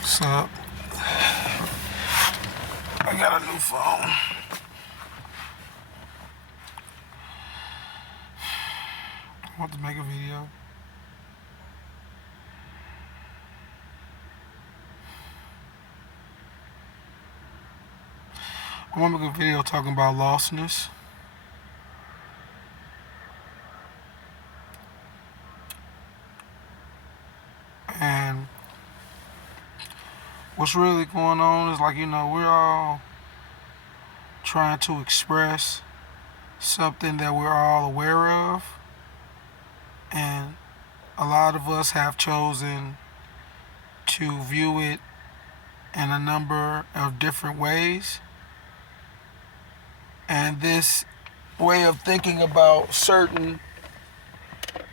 What's up? I got a new phone. I want to make a video. I want to make a video talking about lostness. And what's really going on is we're all trying to express something that we're all aware of. And a lot of us have chosen to view it in a number of different ways. And this way of thinking about certain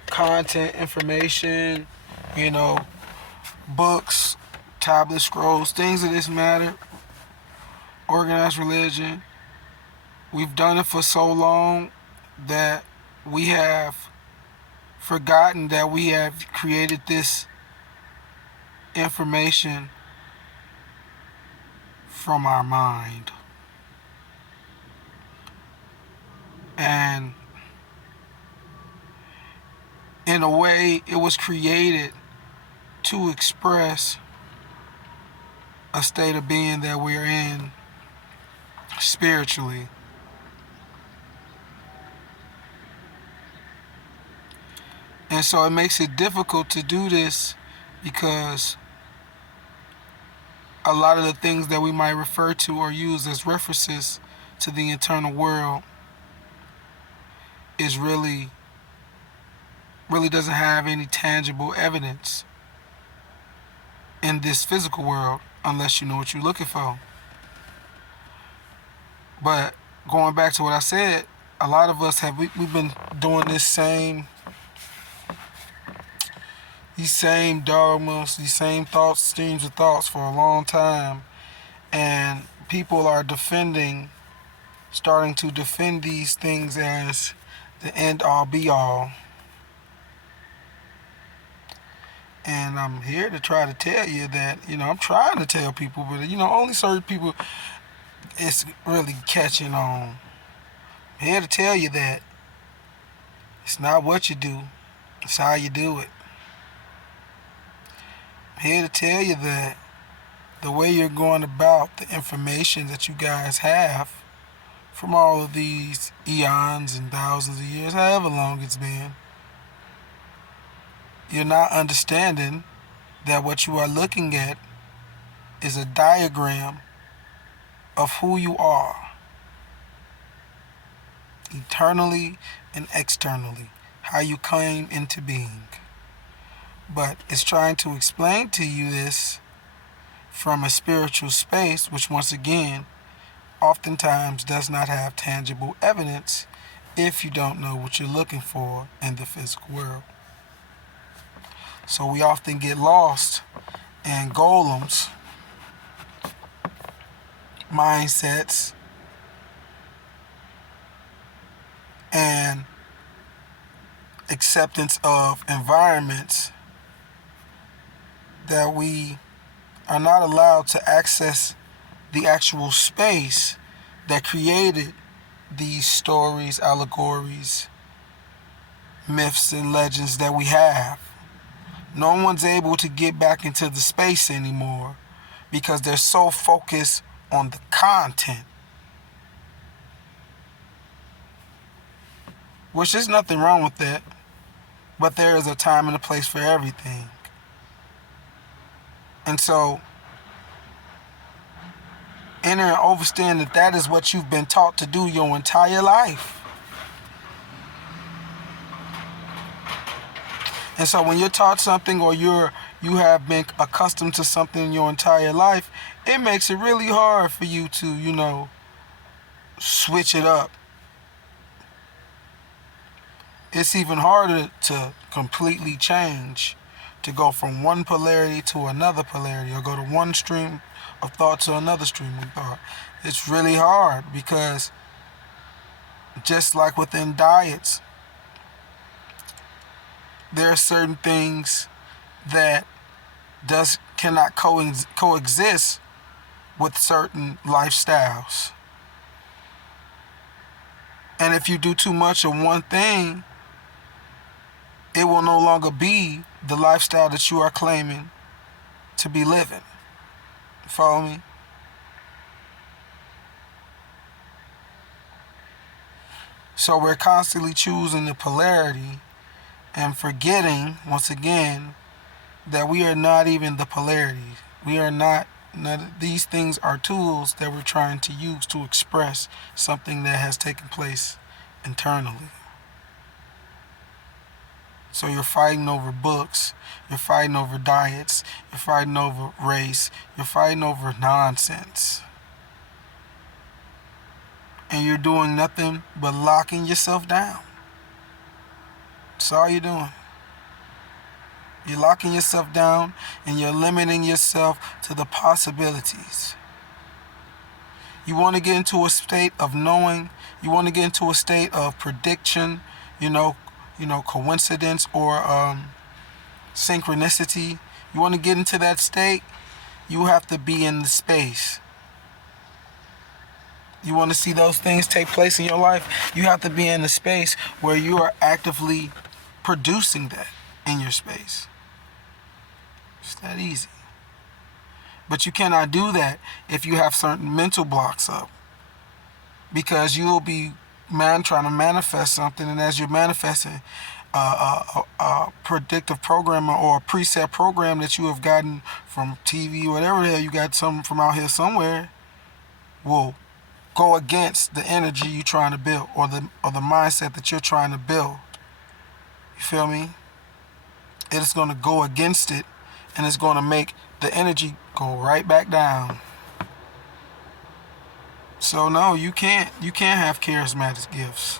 content, information, you know, books, tablet scrolls, things of this matter, organized religion, we've done it for so long that we have forgotten that we have created this information from our mind. And in a way, it was created to express a state of being that we're in spiritually. And so it makes it difficult to do this because a lot of the things that we might refer to or use as references to the internal world is really doesn't have any tangible evidence in this physical world unless you know what you're looking for. But going back to what I said, a lot of us we've been doing these same dogmas, these same thoughts, streams of thoughts for a long time, and people are starting to defend these things as the end all be all. And I'm here to try to tell you that, I'm trying to tell people, but only certain people it's really catching on. I'm here to tell you that it's not what you do, it's how you do it. I'm here to tell you that the way you're going about the information that you guys have from all of these eons and thousands of years, however long it's been, you're not understanding that what you are looking at is a diagram of who you are, eternally and externally, how you came into being. But it's trying to explain to you this from a spiritual space, which once again, oftentimes does not have tangible evidence if you don't know what you're looking for in the physical world. So we often get lost in golems, mindsets, and acceptance of environments that we are not allowed to access the actual space that created these stories, allegories, myths, and legends that we have. No one's able to get back into the space anymore because they're so focused on the content. Which there's nothing wrong with that, but there is a time and a place for everything. And so, enter and understand that is what you've been taught to do your entire life. And so when you're taught something or you have been accustomed to something your entire life, it makes it really hard for you to, switch it up. It's even harder to completely change, to go from one polarity to another polarity, or go to one stream of thought to another stream of thought. It's really hard because just like within diets, there are certain things that does cannot coexist with certain lifestyles. And if you do too much of one thing, it will no longer be the lifestyle that you are claiming to be living. Follow me? So we're constantly choosing the polarity and forgetting, once again, that we are not even the polarity. We are not, these things are tools that we're trying to use to express something that has taken place internally. So you're fighting over books, you're fighting over diets, you're fighting over race, you're fighting over nonsense. And you're doing nothing but locking yourself down. That's all you're doing. You're locking yourself down and you're limiting yourself to the possibilities. You want to get into a state of knowing, you want to get into a state of prediction, coincidence or synchronicity. You want to get into that state, you have to be in the space. You want to see those things take place in your life, you have to be in the space where you are actively producing that in your space. It's that easy. But you cannot do that if you have certain mental blocks up. Because you'll be trying to manifest something, and as you're manifesting a predictive program or a preset program that you have gotten from TV or whatever the hell you got something from out here somewhere, will go against the energy you're trying to build or the mindset that you're trying to build. You feel me? It is going to go against it, and it's going to make the energy go right back down. So no, you can't have charismatic gifts.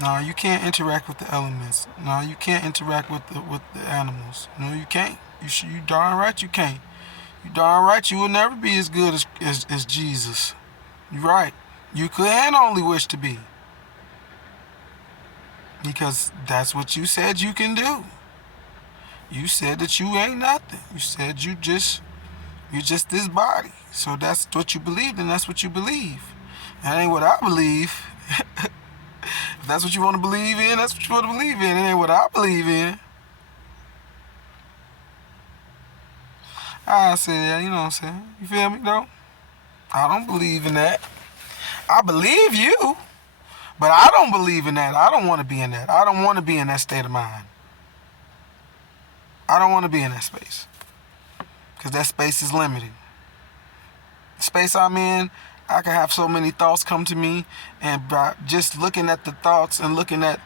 No, you can't interact with the elements. No, you can't interact with the animals. No, you can't. You darn right you can't. You darn right you will never be as good as Jesus. You're right. You can only wish to be. Because that's what you said you can do. You said that you ain't nothing. You said you're just this body. So that's what you believed, and that's what you believe. That ain't what I believe. If that's what you want to believe in, that's what you want to believe in. It ain't what I believe in. I say that, you know what I'm saying? You feel me, though? I don't believe in that. I believe you, but I don't believe in that. I don't want to be in that. I don't want to be in that state of mind. I don't want to be in that space. Because that space is limiting. The space I'm in, I can have so many thoughts come to me, and by just looking at the thoughts and looking at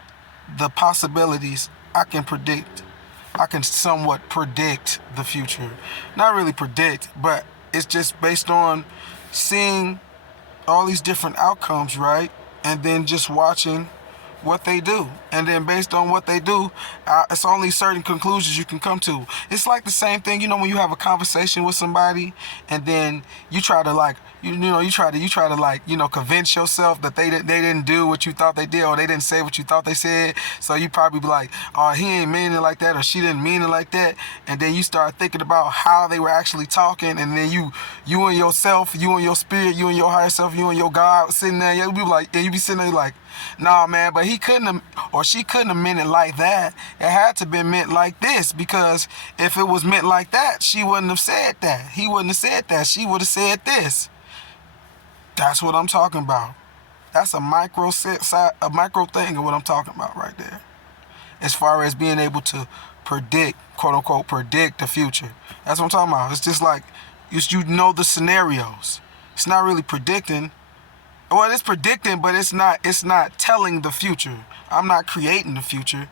the possibilities, I can somewhat predict the future. Not really predict, but it's just based on seeing all these different outcomes, right? And then just watching what they do. And then based on what they do, it's only certain conclusions you can come to. It's like the same thing, when you have a conversation with somebody and then you try to convince yourself that they didn't do what you thought they did, or they didn't say what you thought they said. So you probably be like, oh, he ain't mean it like that, or she didn't mean it like that. And then you start thinking about how they were actually talking, and then you and yourself, you and your spirit, you and your higher self, you and your God sitting there, you be sitting there like, nah, man, but he couldn't have, or she couldn't have meant it like that. It had to be meant like this, because if it was meant like that, she wouldn't have said that. He wouldn't have said that. She would have said this. That's what I'm talking about. That's a micro thing of what I'm talking about right there. As far as being able to predict, quote unquote, predict the future. That's what I'm talking about. It's just like, you know the scenarios. It's not really predicting. Well, it's predicting, but it's not telling the future. I'm not creating the future.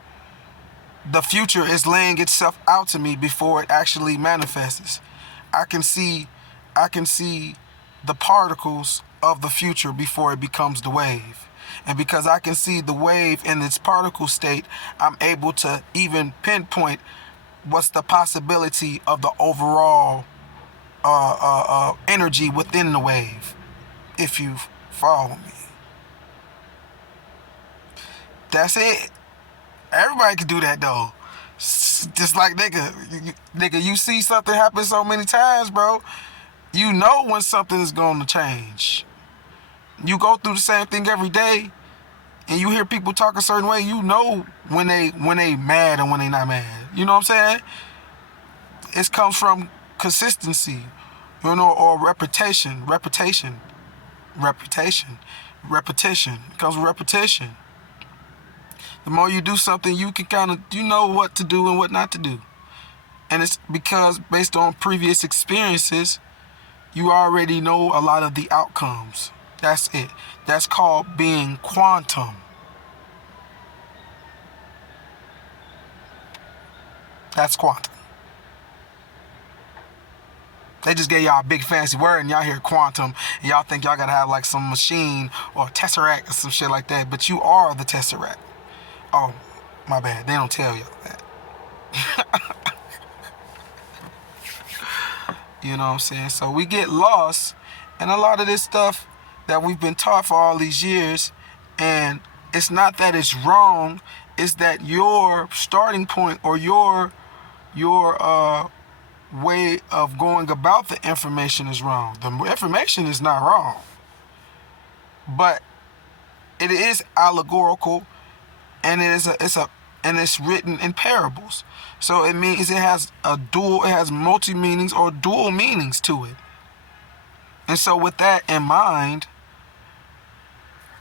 The future is laying itself out to me before it actually manifests. I can see the particles of the future before it becomes the wave. And because I can see the wave in its particle state, I'm able to even pinpoint what's the possibility of the overall energy within the wave, if you follow me. That's it. Everybody can do that though. Just like nigga, you see something happen so many times, bro. You know when something is going to change. You go through the same thing every day, and you hear people talk a certain way. You know when they mad and when they not mad. You know what I'm saying? It comes from consistency, you know, or repetition. Repetition. It comes with repetition. The more you do something, you can you know what to do and what not to do. And it's because based on previous experiences, you already know a lot of the outcomes. That's it. That's called being quantum. That's quantum. They just gave y'all a big fancy word and y'all hear quantum and y'all think y'all gotta have like some machine or tesseract or some shit like that, but you are the tesseract. Oh, my bad. They don't tell y'all that. You know what I'm saying? So we get lost in a lot of this stuff that we've been taught for all these years, and it's not that it's wrong, it's that your starting point or your way of going about the information is wrong. The information is not wrong, but it is allegorical, and it's written in parables. So it means it has multi meanings or dual meanings to it. And so with that in mind,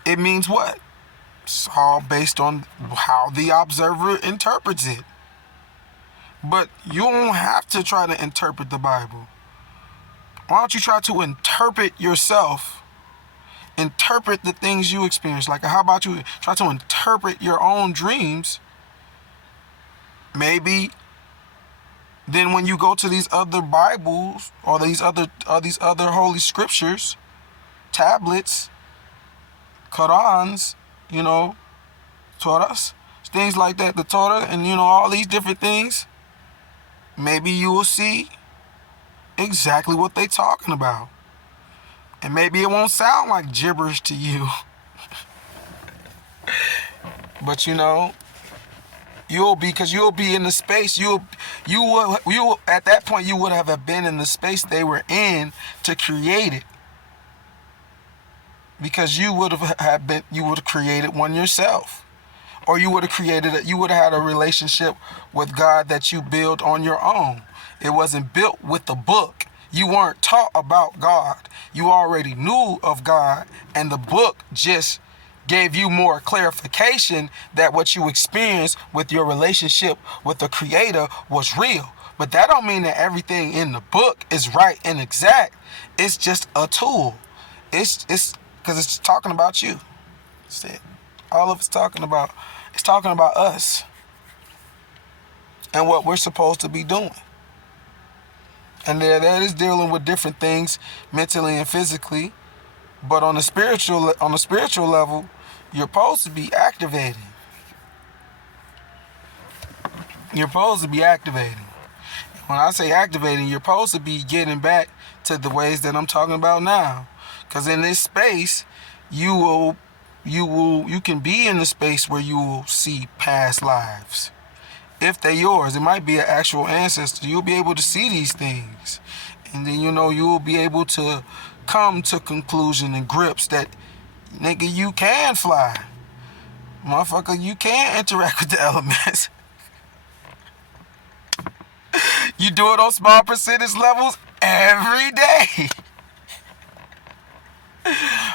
it means what? It's all based on how the observer interprets it. But you don't have to try to interpret the Bible. Why don't you try to interpret yourself? Interpret the things you experience. Like, how about you try to interpret your own dreams? Maybe then when you go to these other Bibles or these other holy scriptures, tablets, Qurans, you know, Torahs, things like that, the Torah, and you know, all these different things, maybe you will see exactly what they talking about. And maybe it won't sound like gibberish to you. But you know, you'll be in the space. You at that point you would have been in the space they were in to create it. Because you would have created one yourself. Or you would have had a relationship with God that you built on your own. It wasn't built with the book. You weren't taught about God. You already knew of God, and the book just gave you more clarification that what you experienced with your relationship with the Creator was real. But that don't mean that everything in the book is right and exact. It's just a tool. It's because it's talking about you. That's it. All of it's talking about us and what we're supposed to be doing. And that is dealing with different things mentally and physically. But on the spiritual level, you're supposed to be activating. You're supposed to be activating. When I say activating, you're supposed to be getting back to the ways that I'm talking about now. Because in this space, you can be in the space where you will see past lives. If they're yours, it might be an actual ancestor. You'll be able to see these things. And then, you know, you'll be able to come to conclusion and grips that, nigga, you can fly. Motherfucker, you can interact with the elements. You do it on small percentage levels every day.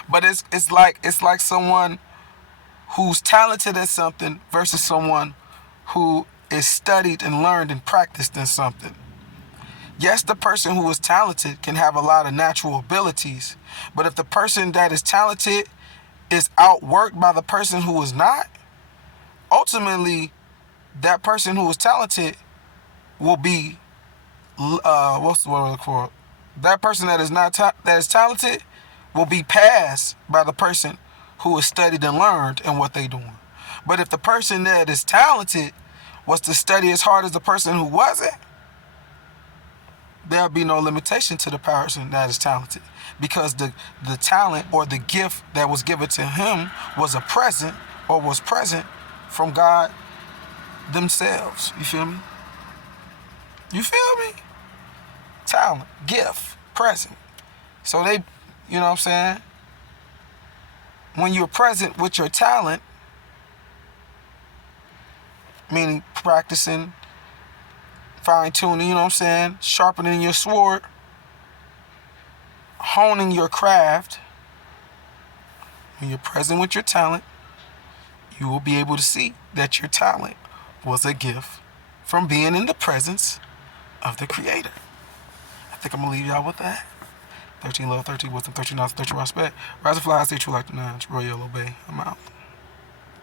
But it's like someone who's talented at something versus someone who is studied and learned and practiced in something. Yes, the person who is talented can have a lot of natural abilities, but if the person that is talented is outworked by the person who is not, ultimately that person who is talented will be what's the word for it? That person that is talented will be passed by the person who is studied and learned in what they're doing. But if the person that is talented was to study as hard as the person who wasn't, there'll be no limitation to the person that is talented, because the talent or the gift that was given to him was present from God themselves. You feel me? You feel me? Talent, gift, present. So they, you know what I'm saying? When you're present with your talent, meaning practicing, fine-tuning, you know what I'm saying? Sharpening your sword, honing your craft. When you're present with your talent, you will be able to see that your talent was a gift from being in the presence of the Creator. I think I'm going to leave y'all with that. 13 love, 13 wisdom, 13 knowledge, 13 respect. Rise and fly, stay true like the nines. Royal Obey. I'm out.